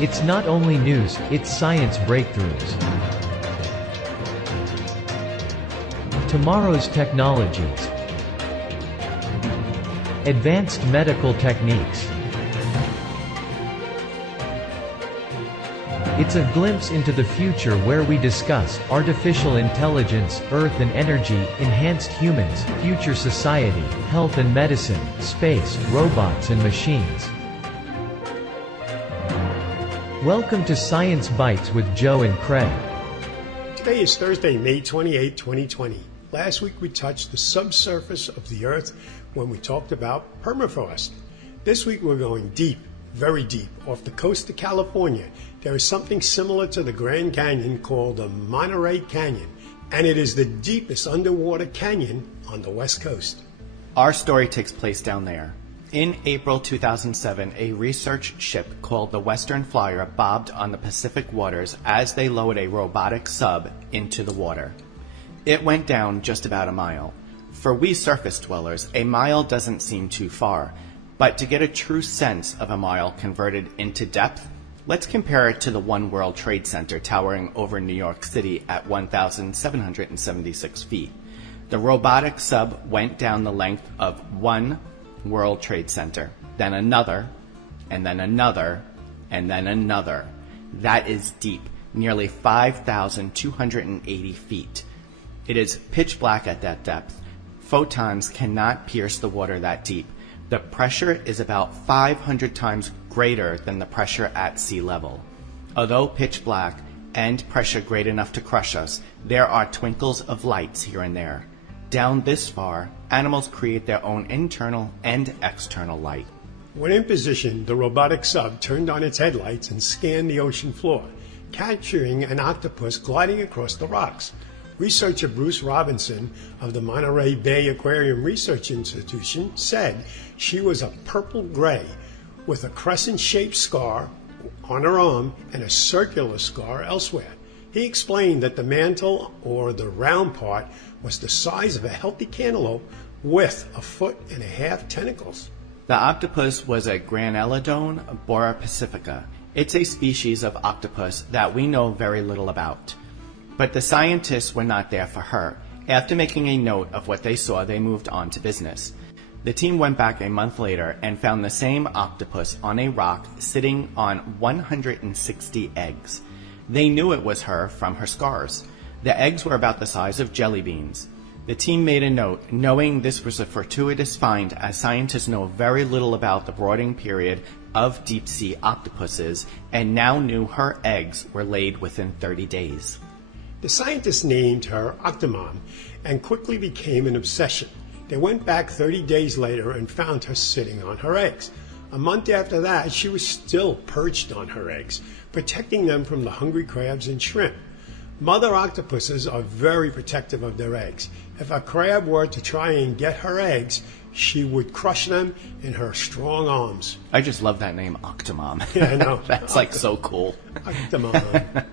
It's not only news, it's science breakthroughs. Tomorrow's technologies. Advanced medical techniques. It's a glimpse into the future where we discuss artificial intelligence, Earth and energy, enhanced humans, future society, health and medicine, space, robots and machines. Welcome to Science Bytes with Joe and Craig. Today is Thursday, May 28, 2020. Last week we touched the subsurface of the Earth when we talked about permafrost. This week we're going deep, very deep, off the coast of California. There is something similar to the Grand Canyon called the Monterey Canyon, and it is the deepest underwater canyon on the West Coast. Our story takes place down there. In April 2007, a research ship called the Western Flyer bobbed on the Pacific waters as they lowered a robotic sub into the water. It went down just about a mile. For we surface dwellers, a mile doesn't seem too far, but to get a true sense of a mile converted into depth, let's compare it to the One World Trade Center towering over New York City at 1,776 feet. The robotic sub went down the length of one World Trade Center, then another, and then another, and then another. That is deep, nearly 5,280 feet. It is pitch black at that depth. Photons cannot pierce the water that deep. The pressure is about 500 times greater than the pressure at sea level. Although pitch black and pressure great enough to crush us, there are twinkles of lights here and there. Down this far, animals create their own internal and external light. When in position, the robotic sub turned on its headlights and scanned the ocean floor, capturing an octopus gliding across the rocks. Researcher Bruce Robinson of the Monterey Bay Aquarium Research Institution said she was a purple-gray with a crescent-shaped scar on her arm and a circular scar elsewhere. He explained that the mantle, or the round part, was the size of a healthy cantaloupe with 1.5 foot tentacles. The octopus was a Graneledone boreopacifica. It's a species of octopus that we know very little about. But the scientists were not there for her. After making a note of what they saw, they moved on to business. The team went back a month later and found the same octopus on a rock sitting on 160 eggs. They knew it was her from her scars. The eggs were about the size of jelly beans. The team made a note, knowing this was a fortuitous find as scientists know very little about the brooding period of deep-sea octopuses and now knew her eggs were laid within 30 days. The scientists named her Octomom and quickly became an obsession. They went back 30 days later and found her sitting on her eggs. A month after that, she was still perched on her eggs, protecting them from the hungry crabs and shrimp. Mother octopuses are very protective of their eggs. If a crab were to try and get her eggs, she would crush them in her strong arms. I just love that name, Octomom. Yeah, I know. That's like so cool. Octomom.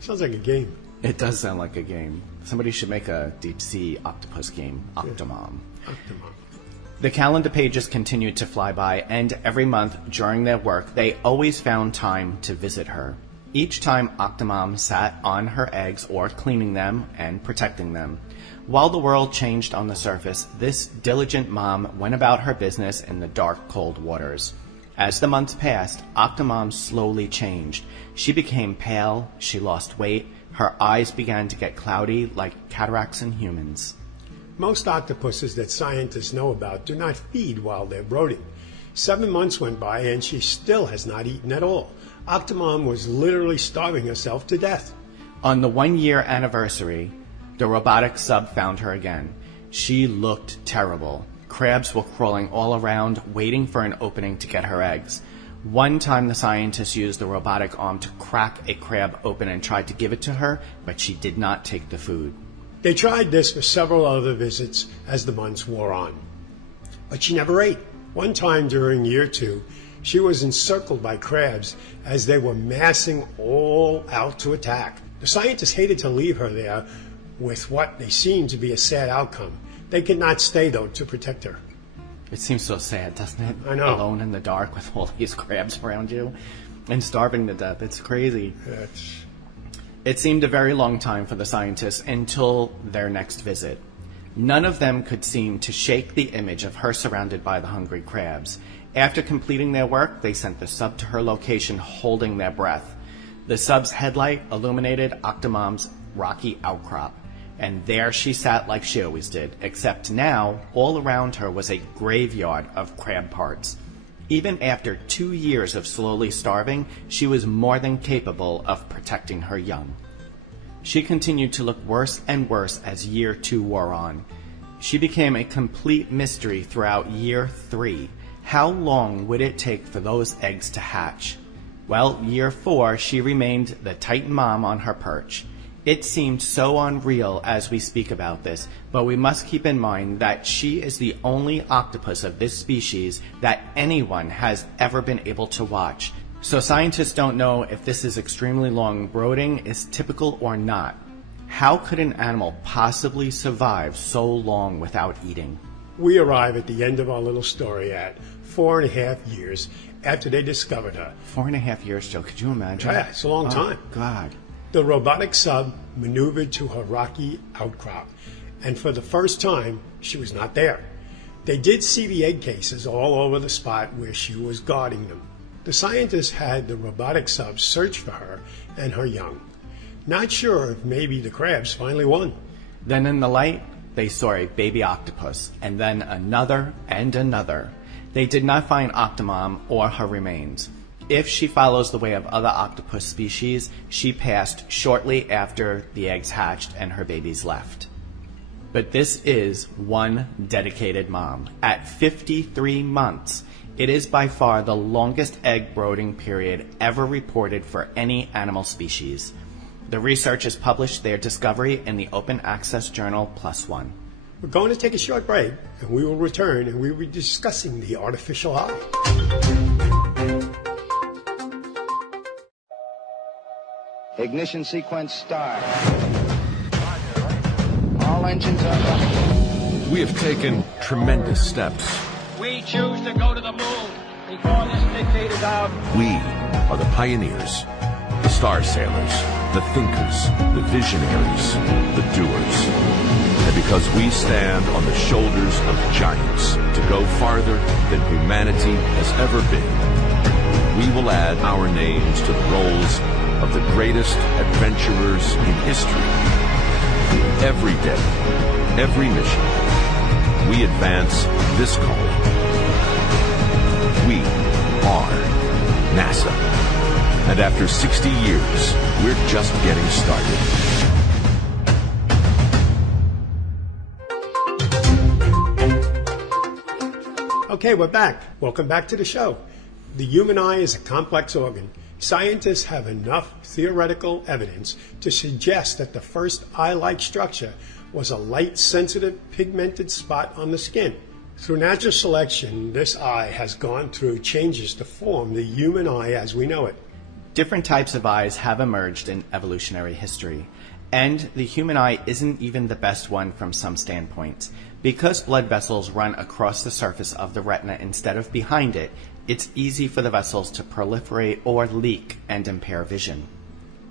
Sounds like a game. It does sound like a game. Somebody should make a deep-sea octopus game, Octomom. Yeah. Octomom. The calendar pages continued to fly by, and every month during their work, they always found time to visit her. Each time Octomom sat on her eggs or cleaning them and protecting them. While the world changed on the surface, this diligent mom went about her business in the dark, cold waters. As the months passed, Octomom slowly changed. She became pale, she lost weight, her eyes began to get cloudy like cataracts in humans. Most octopuses that scientists know about do not feed while they're brooding. 7 months went by and she still has not eaten at all. Octomom was literally starving herself to death. On the 1-year anniversary, the robotic sub found her again. She looked terrible. Crabs were crawling all around, waiting for an opening to get her eggs. One time the scientists used the robotic arm to crack a crab open and tried to give it to her, but she did not take the food. They tried this for several other visits as the months wore on. But she never ate. One time during year 2, she was encircled by crabs as they were massing all out to attack. The scientists hated to leave her there with what they seemed to be a sad outcome. They could not stay, though, to protect her. It seems so sad, doesn't it? I know. Alone in the dark with all these crabs around you. And starving to death. It's crazy. That's... It seemed a very long time for the scientists until their next visit. None of them could seem to shake the image of her surrounded by the hungry crabs. After completing their work, they sent the sub to her location holding their breath. The sub's headlight illuminated Octomom's rocky outcrop, and there she sat like she always did, except now all around her was a graveyard of crab parts. Even after 2 years of slowly starving, she was more than capable of protecting her young. She continued to look worse and worse as year 2 wore on. She became a complete mystery throughout year 3. How long would it take for those eggs to hatch? Well, year 4, she remained the Titan mom on her perch. It seemed so unreal as we speak about this, but we must keep in mind that she is the only octopus of this species that anyone has ever been able to watch. So scientists don't know if this is extremely long brooding is typical or not. How could an animal possibly survive so long without eating? We arrive at the end of our little story at 4.5 years after they discovered her. 4.5 years, Joe. Could you imagine? Yeah, it's a long time. Oh, God. The robotic sub maneuvered to her rocky outcrop, and for the first time, she was not there. They did see the egg cases all over the spot where she was guarding them. The scientists had the robotic sub search for her and her young. Not sure if maybe the crabs finally won. Then in the light, they saw a baby octopus, and then another and another. They did not find Octomom or her remains. If she follows the way of other octopus species, she passed shortly after the eggs hatched and her babies left. But this is one dedicated mom. At 53 months, it is by far the longest egg brooding period ever reported for any animal species. The researchers published their discovery in the open access journal PLOS ONE. We're going to take a short break, and we will return, and we will be discussing the artificial eye. Ignition sequence start. All engines are running. We have taken tremendous steps. We choose to go to the moon before this decade is out. We are the pioneers, the star sailors, the thinkers, the visionaries, the doers. And because we stand on the shoulders of giants to go farther than humanity has ever been, we will add our names to the rolls of the greatest adventurers in history. Every day, every mission, we advance this calling. We are NASA. And after 60 years, we're just getting started. Okay, we're back. Welcome back to the show. The human eye is a complex organ. Scientists have enough theoretical evidence to suggest that the first eye-like structure was a light-sensitive pigmented spot on the skin. Through natural selection, this eye has gone through changes to form the human eye as we know it. Different types of eyes have emerged in evolutionary history, and the human eye isn't even the best one from some standpoints. Because blood vessels run across the surface of the retina instead of behind it, it's easy for the vessels to proliferate or leak and impair vision.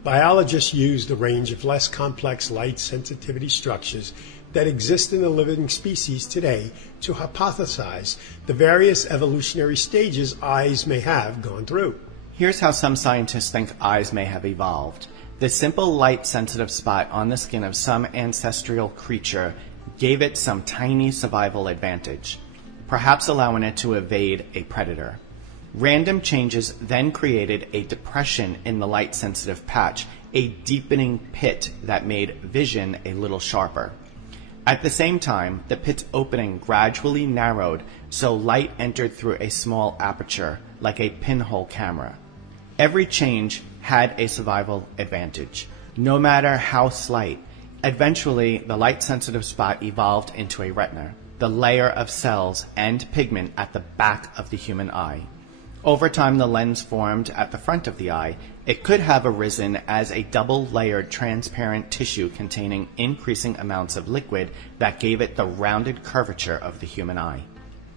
Biologists use the range of less complex light sensitivity structures that exist in the living species today to hypothesize the various evolutionary stages eyes may have gone through. Here's how some scientists think eyes may have evolved. The simple light-sensitive spot on the skin of some ancestral creature gave it some tiny survival advantage, perhaps allowing it to evade a predator. Random changes then created a depression in the light-sensitive patch, a deepening pit that made vision a little sharper. At the same time, the pit's opening gradually narrowed so light entered through a small aperture, like a pinhole camera. Every change had a survival advantage, no matter how slight. Eventually, the light-sensitive spot evolved into a retina, the layer of cells and pigment at the back of the human eye. Over time, the lens formed at the front of the eye. It could have arisen as a double-layered transparent tissue containing increasing amounts of liquid that gave it the rounded curvature of the human eye.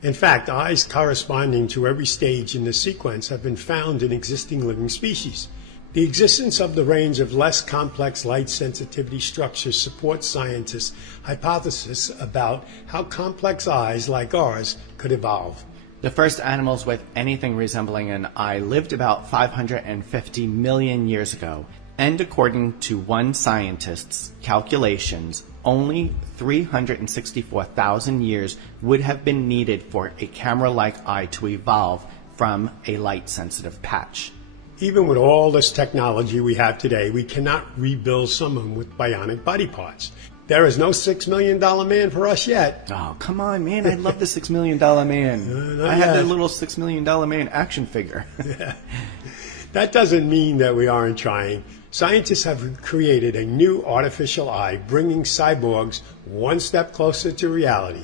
In fact, eyes corresponding to every stage in the sequence have been found in existing living species. The existence of the range of less complex light sensitivity structures supports scientists' hypothesis about how complex eyes like ours could evolve. The first animals with anything resembling an eye lived about 550 million years ago, and according to one scientist's calculations, only 364,000 years would have been needed for a camera-like eye to evolve from a light-sensitive patch. Even with all this technology we have today, we cannot rebuild someone with bionic body parts. There is no $6 million man for us yet. Oh, come on, man. I love the $6 million man. I have that little $6 million man action figure. Yeah. That doesn't mean that we aren't trying. Scientists have created a new artificial eye, bringing cyborgs one step closer to reality.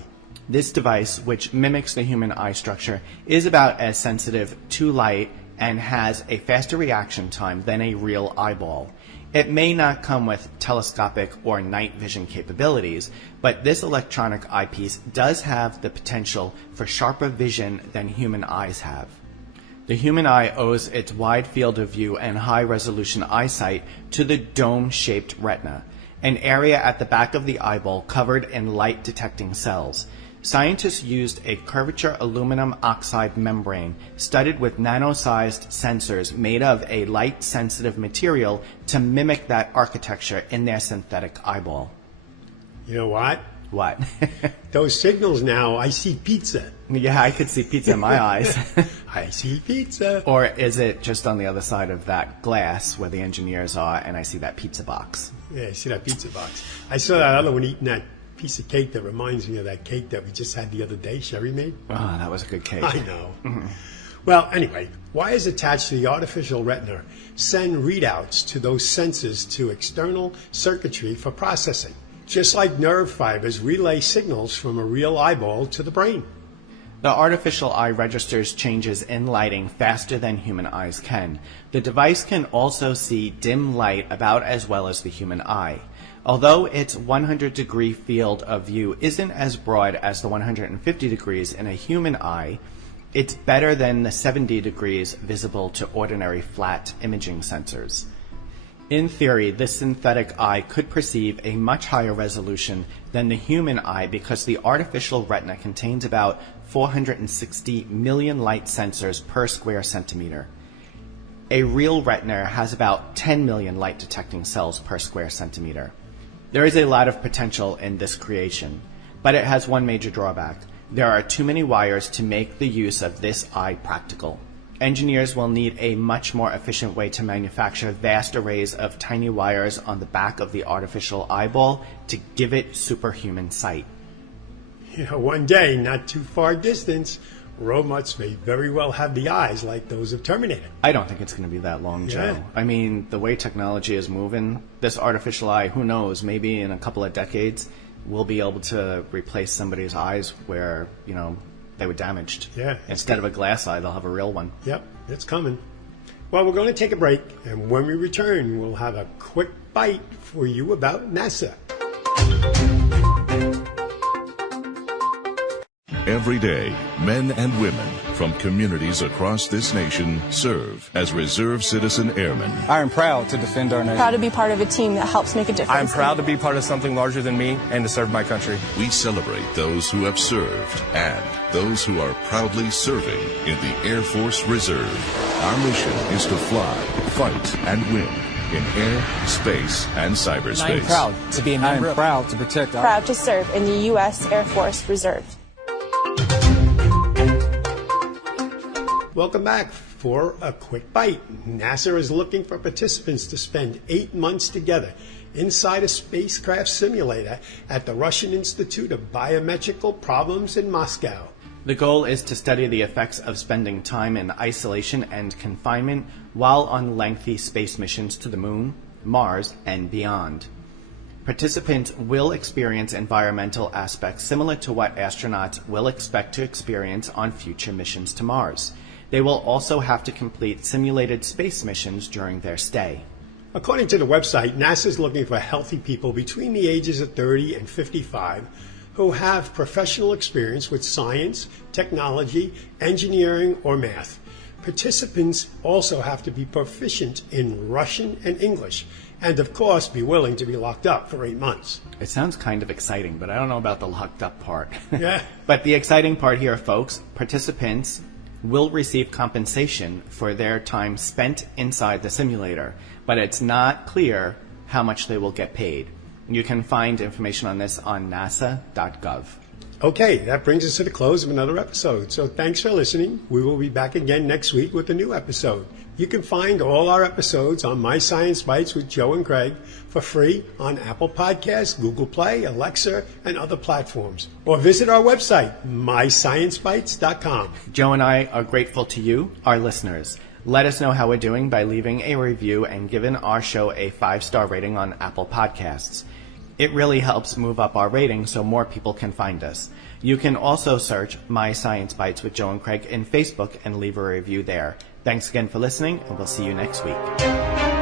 This device, which mimics the human eye structure, is about as sensitive to light and has a faster reaction time than a real eyeball. It may not come with telescopic or night vision capabilities, but this electronic eyepiece does have the potential for sharper vision than human eyes have. The human eye owes its wide field of view and high-resolution eyesight to the dome-shaped retina, an area at the back of the eyeball covered in light-detecting cells. Scientists used a curvature aluminum oxide membrane studded with nano-sized sensors made of a light-sensitive material to mimic that architecture in their synthetic eyeball. You know what? What? Those signals now, I see pizza. Yeah, I could see pizza in my eyes. I see pizza. Or is it just on the other side of that glass where the engineers are and I see that pizza box? Yeah, I see that pizza box. I saw that other one eating that piece of cake that reminds me of that cake that we just had the other day, Sherry made. Oh, that was a good cake. I know. Mm-hmm. Well, anyway, wires attached to the artificial retina send readouts to those sensors to external circuitry for processing, just like nerve fibers relay signals from a real eyeball to the brain. The artificial eye registers changes in lighting faster than human eyes can. The device can also see dim light about as well as the human eye. Although its 100-degree field of view isn't as broad as the 150 degrees in a human eye, it's better than the 70 degrees visible to ordinary flat imaging sensors. In theory, this synthetic eye could perceive a much higher resolution than the human eye because the artificial retina contains about 460 million light sensors per square centimeter. A real retina has about 10 million light detecting cells per square centimeter. There is a lot of potential in this creation, but it has one major drawback. There are too many wires to make the use of this eye practical. Engineers will need a much more efficient way to manufacture vast arrays of tiny wires on the back of the artificial eyeball to give it superhuman sight. You know, one day, not too far distance, robots may very well have the eyes like those of Terminator. I don't think it's going to be that long, Joe. Yeah. I mean, the way technology is moving, this artificial eye, who knows, maybe in a couple of decades, we'll be able to replace somebody's eyes where, you know, they were damaged. Yeah. Instead of a glass eye, they'll have a real one. Yep, it's coming. Well, we're going to take a break, and when we return, we'll have a quick bite for you about NASA. Every day, men and women from communities across this nation serve as reserve citizen airmen. I am proud to defend our nation. Proud to be part of a team that helps make a difference. I am proud to be part of something larger than me and to serve my country. We celebrate those who have served and those who are proudly serving in the Air Force Reserve. Our mission is to fly, fight, and win in air, space, and cyberspace. I am proud to be a member. I am proud to protect our... Proud to serve in the U.S. Air Force Reserve. Welcome back for a quick bite. NASA is looking for participants to spend 8 months together inside a spacecraft simulator at the Russian Institute of Biomedical Problems in Moscow. The goal is to study the effects of spending time in isolation and confinement while on lengthy space missions to the Moon, Mars, and beyond. Participants will experience environmental aspects similar to what astronauts will expect to experience on future missions to Mars. They will also have to complete simulated space missions during their stay. According to the website, NASA is looking for healthy people between the ages of 30 and 55 who have professional experience with science, technology, engineering, or math. Participants also have to be proficient in Russian and English, and of course be willing to be locked up for 8 months. It sounds kind of exciting, but I don't know about the locked up part. Yeah. But the exciting part here, folks, participants will receive compensation for their time spent inside the simulator, but it's not clear how much they will get paid. You can find information on this on nasa.gov. Okay, that brings us to the close of another episode. So thanks for listening. We will be back again next week with a new episode. You can find all our episodes on My Science Bytes with Joe and Craig for free on Apple Podcasts, Google Play, Alexa, and other platforms. Or visit our website, mysciencebytes.com. Joe and I are grateful to you, our listeners. Let us know how we're doing by leaving a review and giving our show a 5-star rating on Apple Podcasts. It really helps move up our rating so more people can find us. You can also search My Science Bytes with Joe and Craig in Facebook and leave a review there. Thanks again for listening, and we'll see you next week.